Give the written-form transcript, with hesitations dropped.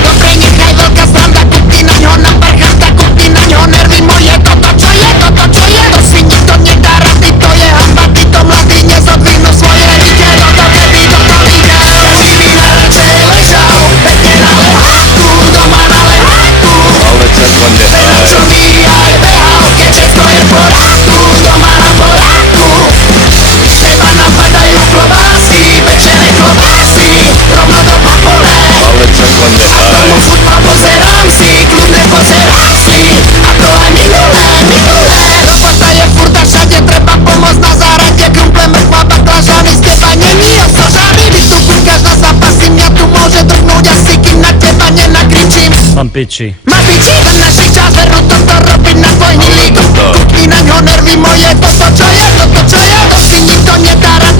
Dobre, nechaj veľká sranda, kúpni na ňo na parchanta, kúpni na ňo nervy moje. Toto čo je, to si nikto nedá rady, to je hamba, títo mladí nezodvihnú svoje rite. Toto keby toto videl, každý by najradšej ležal pekne na leháku, doma na leháku. Ale červené. Čo mi aj behal, keď všetko je v poráku, doma na poráku. Teba napadajú klobásy, pečené klobásy, rovno do papule. Ale červené. A tomu futbal pozerám si, kľudne pozerám si. A to aj minulé. Lopata je furt a všade, treba pomôcť na záhrade. Krumple, mrkva, baklažany, z teba není osožány. Vy tu kúkaš na zápasy, mňa tu môže drgnúť asi, kým na teba nenakričím. Mám piči. Máš piči, ten našich čas, veru toto robiť na tvoj milík. Kúkni na ňo nervy moje, toto čo je, to si nikto nedá rady.